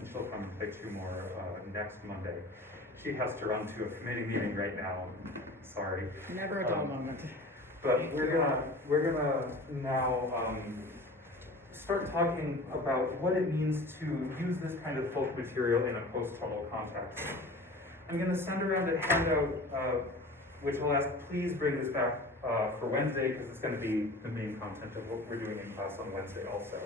and she'll come and play 2 more next Monday. She has to run to a committee meeting right now. Sorry. Never a dull moment. But we're gonna now start talking about what it means to use this kind of folk material in a post-tonal context. I'm gonna send around a handout, which I'll ask, please bring this back for Wednesday, because it's gonna be the main content of what we're doing in class on Wednesday also.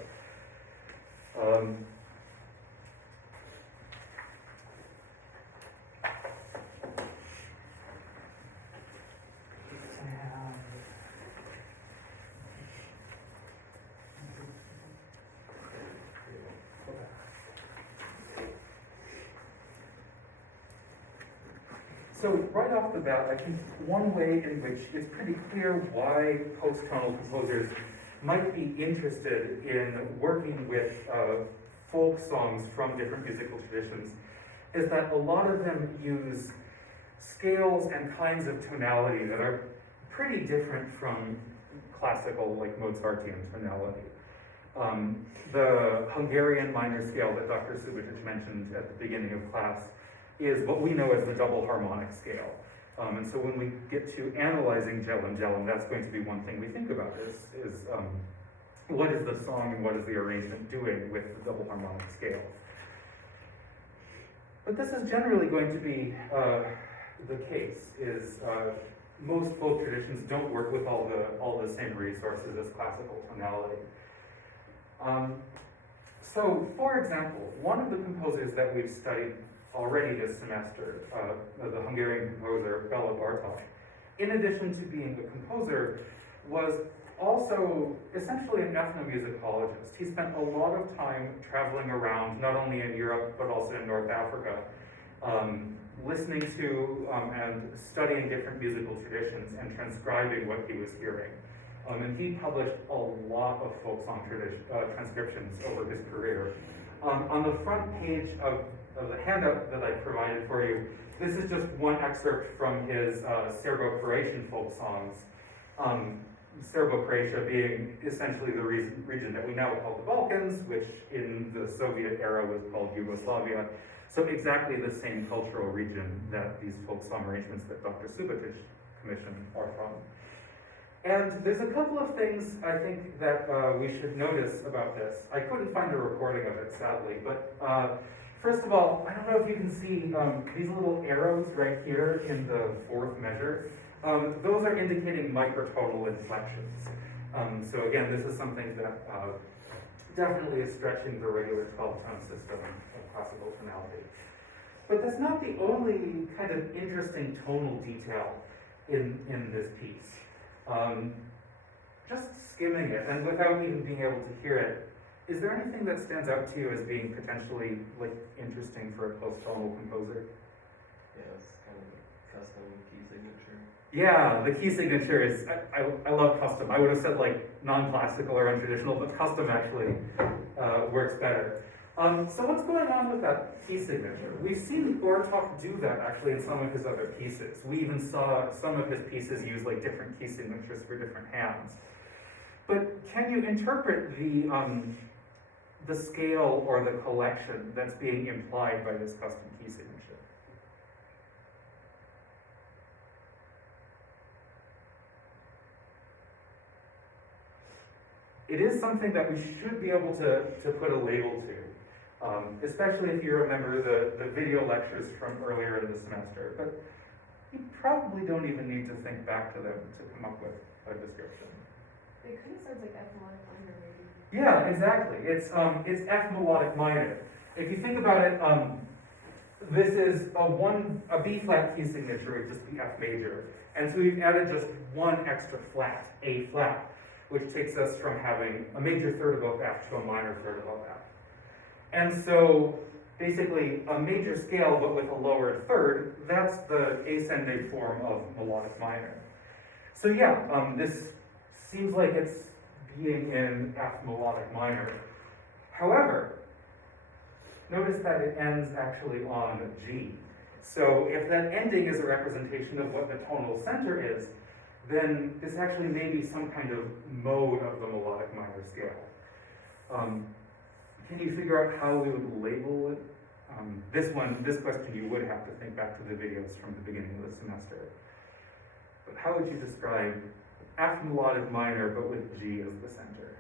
So right off the bat, I think one way in which it's pretty clear why post-tonal composers might be interested in working with folk songs from different musical traditions is that a lot of them use scales and kinds of tonality that are pretty different from classical, like Mozartian tonality. The Hungarian minor scale that Dr. Subotic mentioned at the beginning of class is what we know as the double harmonic scale. And so when we get to analyzing Jelen Jelen, that's going to be one thing we think about is what is the song and what is the arrangement doing with the double harmonic scale. But this is generally going to be the case, is most folk traditions don't work with all the same resources as classical tonality. So, for example, one of the composers that we've studied already this semester, the Hungarian composer Béla Bartók, in addition to being a composer, was also essentially an ethnomusicologist. He spent a lot of time traveling around, not only in Europe, but also in North Africa, listening to and studying different musical traditions and transcribing what he was hearing. And he published a lot of folk song transcriptions over his career. On the front page of the handout that I provided for you, this is just one excerpt from his Serbo-Croatian folk songs. Serbo-Croatia being essentially the region that we now call the Balkans, which in the Soviet era was called Yugoslavia. So exactly the same cultural region that these folk song arrangements that Dr. Subotic commissioned are from. And there's a couple of things I think that we should notice about this. I couldn't find a recording of it, sadly, but first of all, I don't know if you can see these little arrows right here in the 4th measure. Those are indicating microtonal inflections. So again, this is something that definitely is stretching the regular 12-tone system of classical tonality. But that's not the only kind of interesting tonal detail in this piece. Just skimming it, and without even being able to hear it, is there anything that stands out to you as being potentially interesting for a post-tonal composer? Yeah, it's kind of a custom key signature. Yeah, the key signature is, I love custom. I would have said non-classical or untraditional, but custom actually works better. So what's going on with that key signature? We've seen Bartók do that actually in some of his other pieces. We even saw some of his pieces use different key signatures for different hands. But can you interpret the scale or the collection that's being implied by this custom key signature? It is something that we should be able to put a label to. Especially if you remember the video lectures from earlier in the semester. But you probably don't even need to think back to them to come up with a description. It kind of sounds like F melodic minor, maybe. Yeah, exactly. It's F melodic minor. If you think about it, this is a B flat key signature, would just be F major. And so we've added just one extra flat, A flat, which takes us from having a major third above F to a minor third above F. And so, basically, a major scale, but with a lower third, that's the ascending form of melodic minor. So yeah, this seems like it's being in F melodic minor. However, notice that it ends actually on G. So if that ending is a representation of what the tonal center is, then this actually may be some kind of mode of the melodic minor scale. Can you figure out how we would label it This question you would have to think back to the videos from the beginning of the semester. But how would you describe F melodic minor but with G as the center?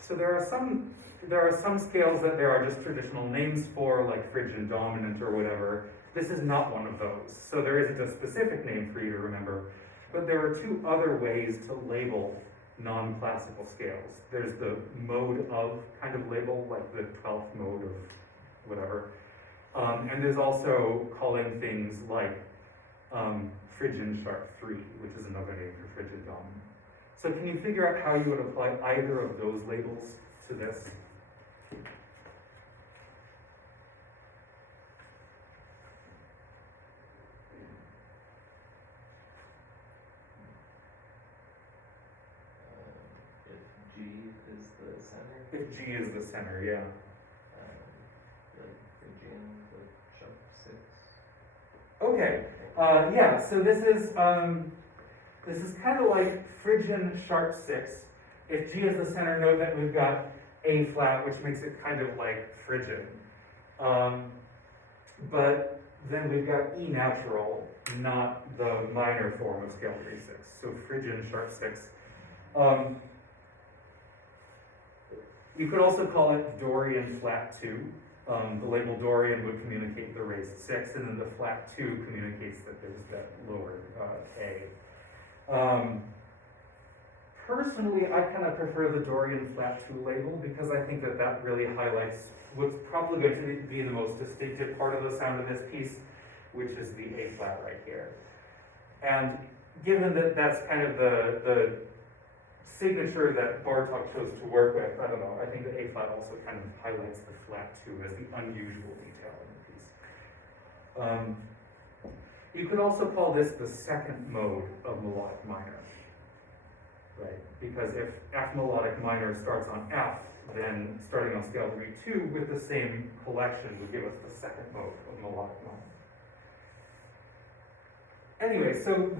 So there are some scales that there are just traditional names for, like Phrygian dominant or whatever. This is not one of those. So there isn't a specific name for you to remember. But there are two other ways to label non-classical scales. There's the mode of kind of label, like the 12th mode of whatever. And there's also calling things like Phrygian sharp 3, which is another name for Phrygian dominant. So can you figure out how you would apply either of those labels to this? If G is the center. If G is the center, yeah. Like Phrygian, like sharp 6. Okay, yeah, so this is kind of like Phrygian sharp 6. If G is the center note, then we've got A flat, which makes it kind of like Phrygian. But then we've got E natural, not the minor form of scale 3/6. So Phrygian sharp 6. You could also call it Dorian flat 2. The label Dorian would communicate the raised 6, and then the flat 2 communicates that there's that lower A. Personally, I kind of prefer the Dorian flat 2 label because I think that really highlights what's probably going to be the most distinctive part of the sound of this piece, which is the A flat right here. And given that that's kind of the signature that Bartók chose to work with, I don't know, I think the A flat also kind of highlights the flat 2 as the unusual detail in the piece. You could also call this the second mode of melodic minor, right? Because if F melodic minor starts on F, then starting on scale 3/2 with the same collection would give us the second mode of melodic minor. Anyway, so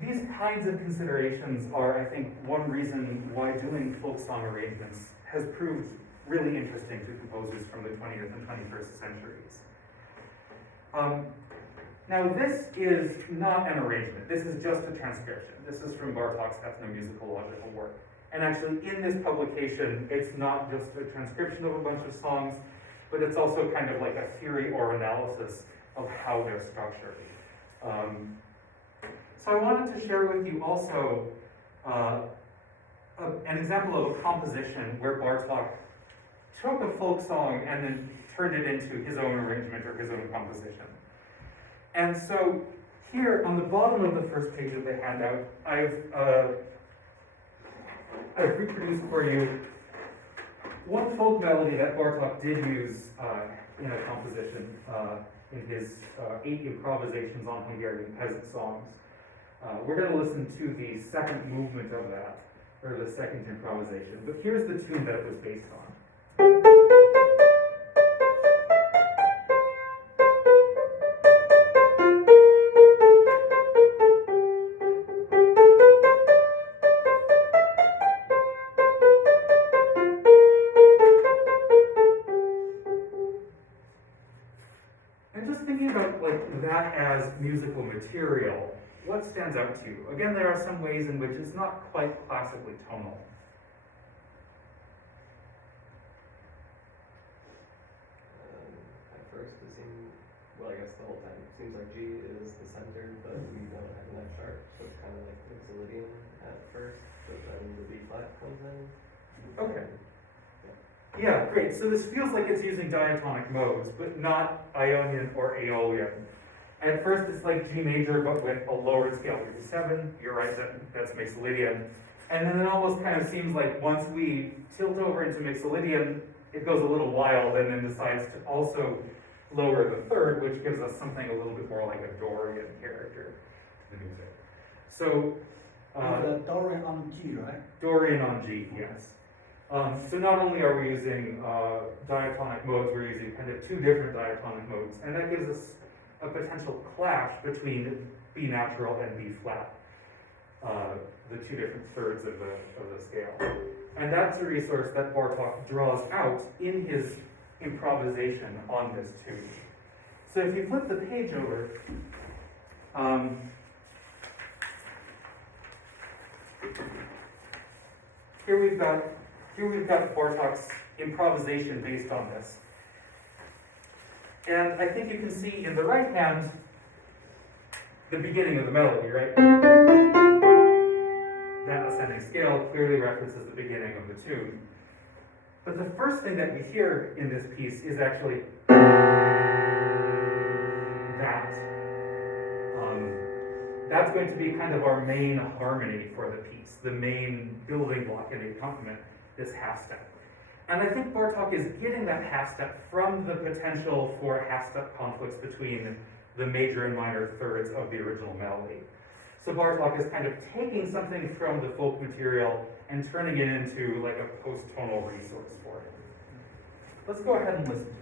these kinds of considerations are, I think, one reason why doing folk song arrangements has proved really interesting to composers from the 20th and 21st centuries. Now, this is not an arrangement. This is just a transcription. This is from Bartók's ethnomusicological work. And actually, in this publication, it's not just a transcription of a bunch of songs, but it's also kind of like a theory or analysis of how they're structured. So I wanted to share with you also an example of a composition where Bartók took a folk song and then turned it into his own arrangement or his own composition. And so here on the bottom of the first page of the handout, I've reproduced for you one folk melody that Bartók did use in a composition in his 8 improvisations on Hungarian peasant songs. We're going to listen to the second movement of that, or the second improvisation. But here's the tune that it was based on. And just thinking about like that as musical material, what stands out to you? Again, there are some ways in which it's not quite classically tonal. At first, it seemed, well, I guess the whole time, it seems like G is the center, but we don't have an F sharp, so it's kind of like Mixolydian at first, but then the B flat comes in. Okay. Yeah, great. So this feels like it's using diatonic modes, but not Ionian or Aeolian. At first it's like G major, but with a lower scale 3/7. You're right, that's Mixolydian. And then it almost kind of seems like once we tilt over into Mixolydian, it goes a little wild and then decides to also lower the third, which gives us something a little bit more like a Dorian character to the music. So, Dorian on G, right? Dorian on G, yes. So not only are we using diatonic modes, we're using kind of two different diatonic modes, and that gives us a potential clash between B natural and B flat, the two different thirds of the scale. And that's a resource that Bartók draws out in his improvisation on this tune. So if you flip the page over, here we've got Bartók's improvisation based on this. And I think you can see in the right hand the beginning of the melody, right? That ascending scale clearly references the beginning of the tune. But the first thing that we hear in this piece is actually that. That's going to be kind of our main harmony for the piece, the main building block in the accompaniment, this half step. And I think Bartók is getting that half step from the potential for half step conflicts between the major and minor thirds of the original melody. So Bartók is kind of taking something from the folk material and turning it into like a post-tonal resource for it. Let's go ahead and listen to it.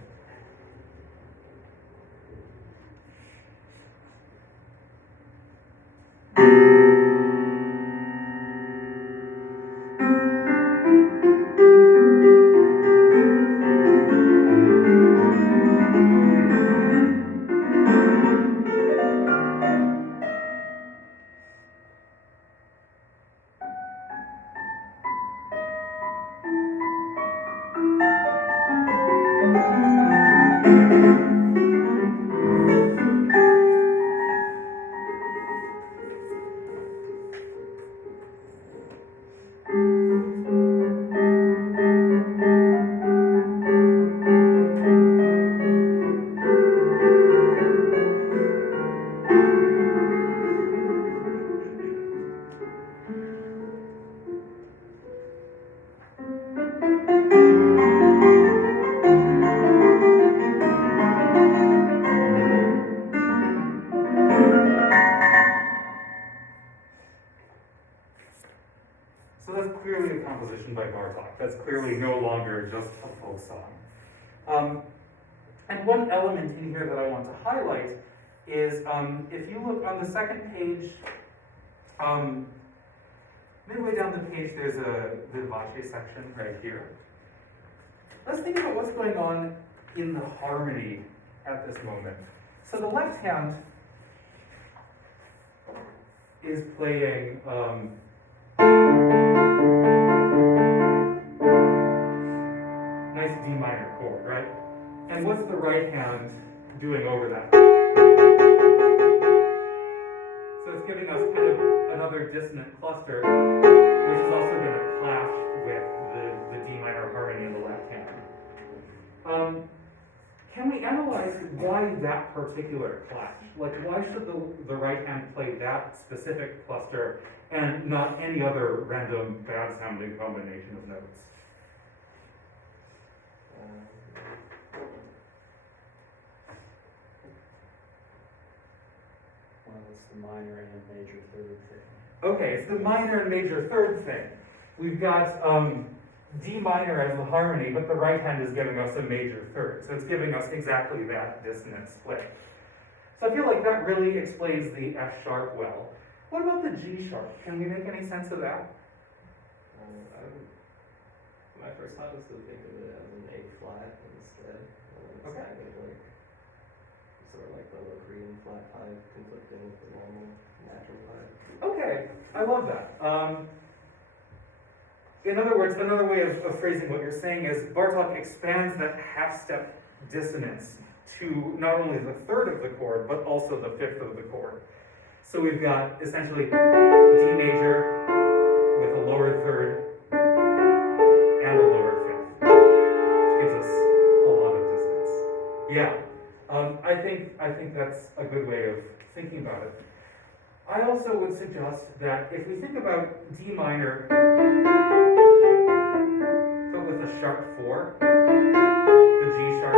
So that's clearly a composition by Bartók. That's clearly no longer just a folk song. And one element in here that I want to highlight is if you look on the second page, midway down the page, there's a vivace section right here. Let's think about what's going on in the harmony at this moment. So the left hand is playing nice D minor chord, right? And what's the right hand doing over that? So it's giving us kind of another dissonant cluster, which is also going to clash with the D minor harmony in the left hand. Can we analyze why that particular clash? Like, why should the right hand play that specific cluster and not any other random bad sounding combination of notes? Well, it's the minor and major third thing. Okay, it's the minor and major third thing. We've got D minor as the harmony, but the right hand is giving us a major third. So it's giving us exactly that dissonant split. So I feel like that really explains the F sharp well. What about the G sharp? Can we make any sense of that? My first thought was to think of it as an A flat instead. It's Okay. kind of like sort of like the Locrian flat five conflicting with the normal natural five. Okay, I love that. In other words, another way of phrasing what you're saying is Bartók expands that half-step dissonance to not only the third of the chord, but also the fifth of the chord. So we've got essentially D major with a lower third and a lower fifth, which gives us a lot of dissonance. Yeah, I think that's a good way of thinking about it. I also would suggest that if we think about D minor, but with a sharp 4, the G sharp,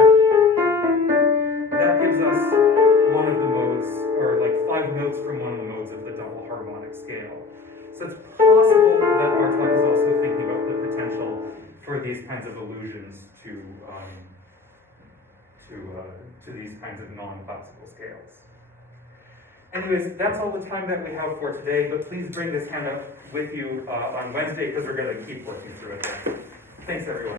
that gives us one of the modes, or like 5 notes from one of the modes of the double harmonic scale. So it's possible that Bartók is also thinking about the potential for these kinds of allusions to these kinds of non-classical scales. scales. Anyways, that's all the time that we have for today, but please bring this handout with you on Wednesday because we're going to keep working through it then. Thanks, everyone.